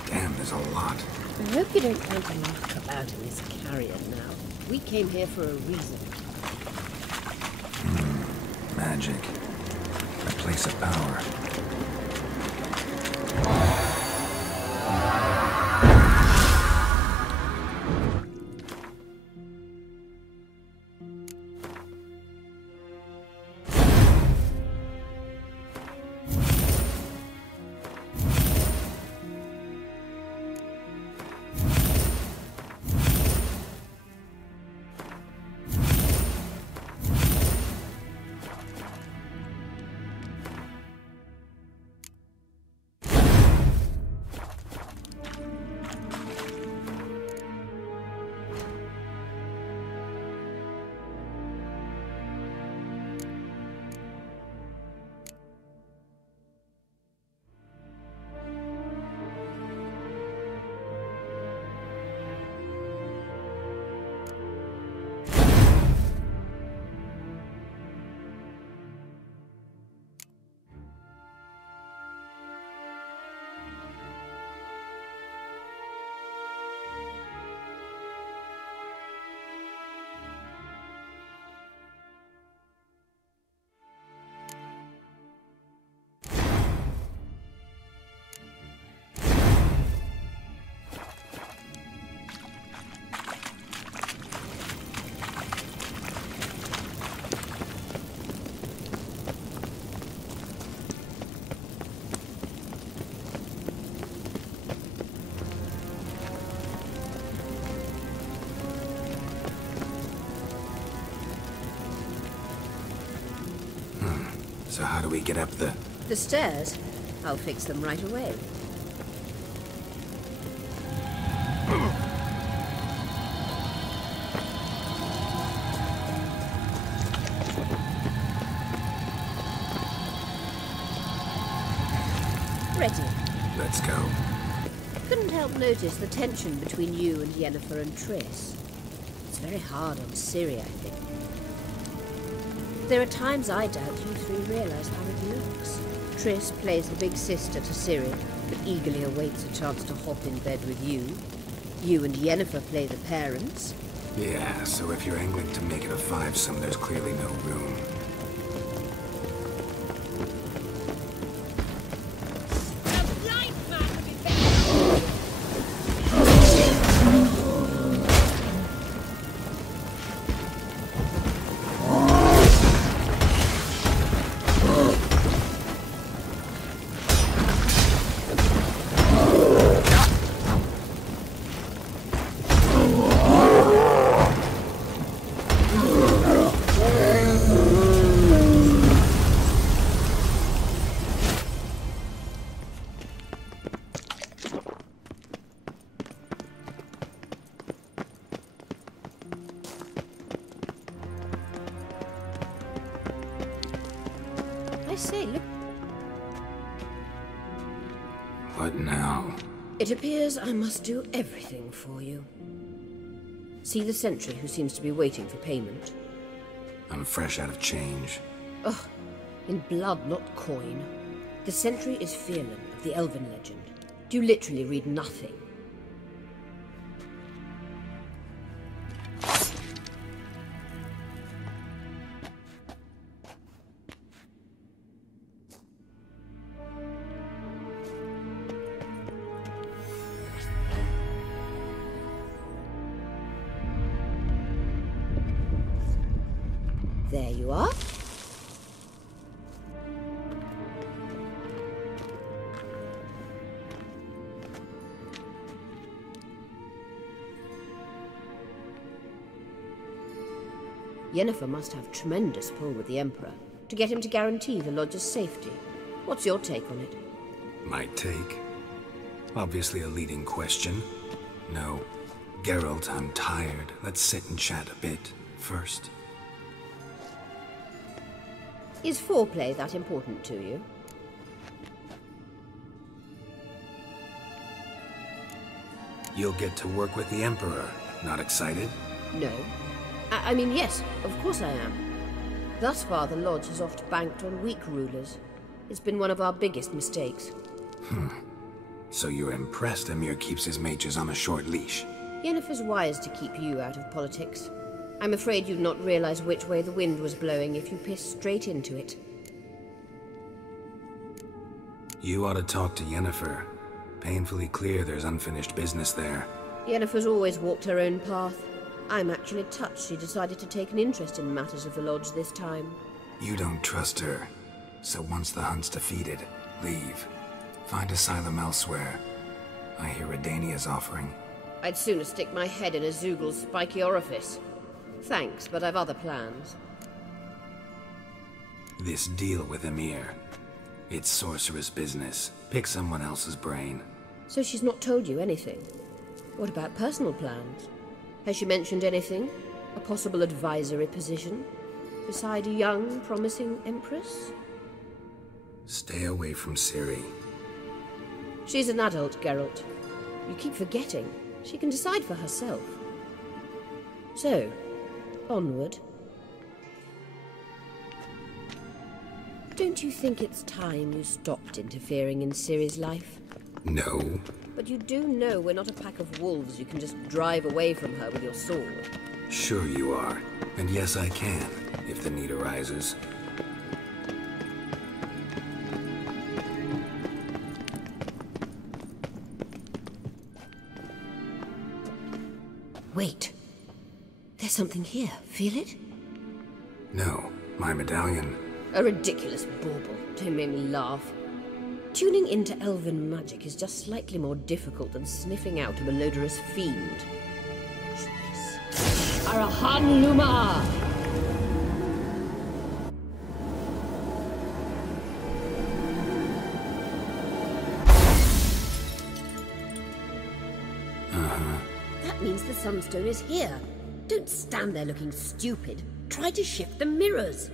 Damn, there's a lot. I hope you don't plan to knock about in this carrier now. We came here for a reason. Magic. A place of power. So how do we get up the... The stairs? I'll fix them right away. Ready. Let's go. Couldn't help notice the tension between you and Yennefer and Triss. It's very hard on Ciri, I think. There are times I doubt you three realize how it looks. Triss plays the big sister to Ciri, but eagerly awaits a chance to hop in bed with you. You and Yennefer play the parents. Yeah, so if you're angling to make it a fivesome, there's clearly no room. Say, look. What now? It appears I must do everything for you. See the sentry who seems to be waiting for payment? I'm fresh out of change. Ugh, in blood, not coin. The sentry is Phelan of the Elven legend. You literally read nothing. There you are. Yennefer must have tremendous pull with the Emperor to get him to guarantee the Lodge's safety. What's your take on it? My take? Obviously a leading question. No. Geralt, I'm tired. Let's sit and chat a bit first. Is foreplay that important to you? You'll get to work with the Emperor. Not excited? No. I mean, yes, of course I am. Thus far, the Lodge has oft banked on weak rulers. It's been one of our biggest mistakes. So you're impressed Emir keeps his mages on a short leash? Yennefer's wise to keep you out of politics. I'm afraid you'd not realize which way the wind was blowing if you pissed straight into it. You ought to talk to Yennefer. Painfully clear there's unfinished business there. Yennefer's always walked her own path. I'm actually touched she decided to take an interest in matters of the Lodge this time. You don't trust her. So once the hunt's defeated, leave. Find asylum elsewhere. I hear Redania's offering. I'd sooner stick my head in a Zoogl's spiky orifice. Thanks, but I've other plans. This deal with Emir. It's sorceress business. Pick someone else's brain. So she's not told you anything? What about personal plans? Has she mentioned anything? A possible advisory position? Beside a young, promising Empress? Stay away from Ciri. She's an adult, Geralt. You keep forgetting. She can decide for herself. So, onward. Don't you think it's time you stopped interfering in Ciri's life? No. But you do know we're not a pack of wolves you can just drive away from her with your sword. Sure you are. And yes, I can, if the need arises. Wait. There's something here. Feel it? No, my medallion. A ridiculous bauble. Don't make me laugh. Tuning into elven magic is just slightly more difficult than sniffing out a malodorous fiend. Watch this. Arahan Luma! That means the Sunstone is here. Don't stand there looking stupid. Try to shift the mirrors.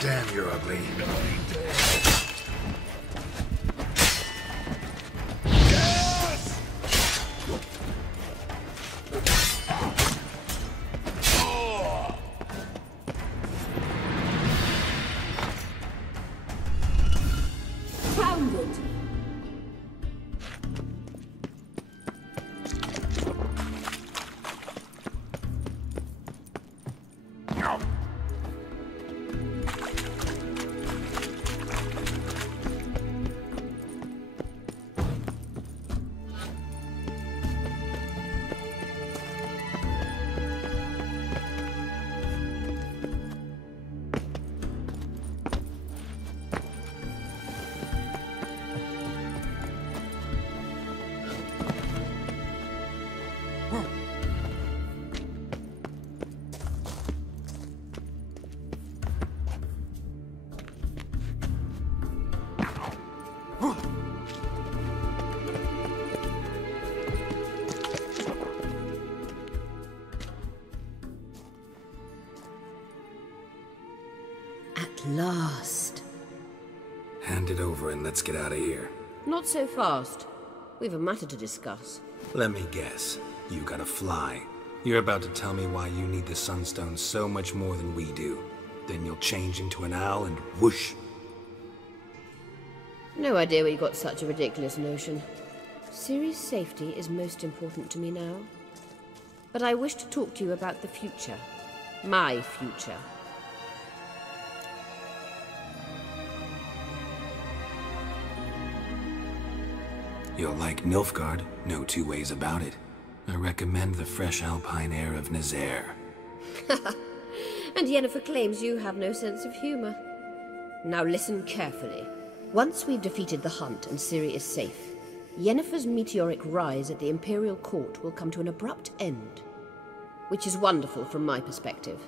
Damn, you're ugly. Last. Hand it over and let's get out of here. Not so fast. We've a matter to discuss. Let me guess. You gotta fly. You're about to tell me why you need the Sunstone so much more than we do. Then you'll change into an owl and whoosh. No idea where you got such a ridiculous notion. Ciri's safety is most important to me now. But I wish to talk to you about the future. My future. You'll like Nilfgaard, no two ways about it. I recommend the fresh alpine air of Nazaire. And Yennefer claims you have no sense of humor. Now listen carefully. Once we've defeated the hunt and Ciri is safe, Yennefer's meteoric rise at the Imperial Court will come to an abrupt end. Which is wonderful from my perspective.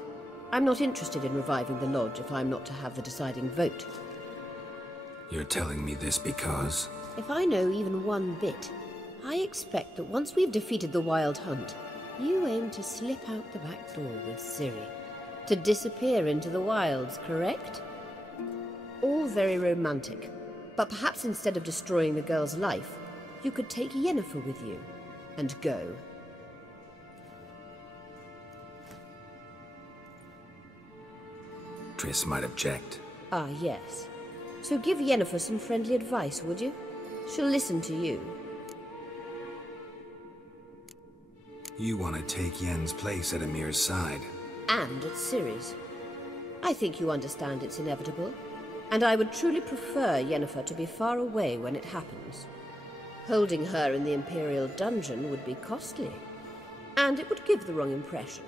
I'm not interested in reviving the Lodge if I'm not to have the deciding vote. You're telling me this because... If I know even one bit, I expect that once we've defeated the Wild Hunt, you aim to slip out the back door with Ciri. To disappear into the wilds, correct? All very romantic. But perhaps instead of destroying the girl's life, you could take Yennefer with you and go. Triss might object. Ah, yes. So give Yennefer some friendly advice, would you? She'll listen to you. You want to take Yen's place at Emir's side. And at Ciri's. I think you understand it's inevitable. And I would truly prefer Yennefer to be far away when it happens. Holding her in the Imperial dungeon would be costly. And it would give the wrong impression.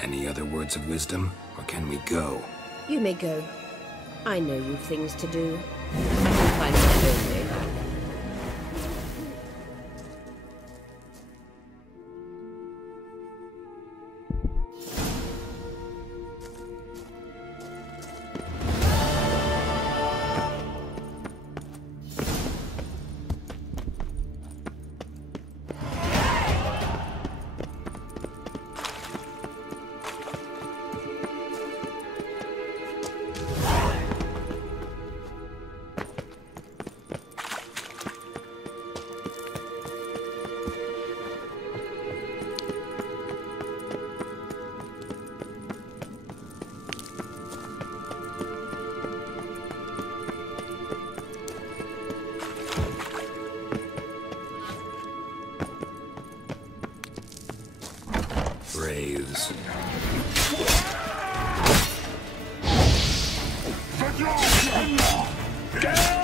Any other words of wisdom, or can we go? You may go. I know you've things to do. I'll find my own way back. Braves. Get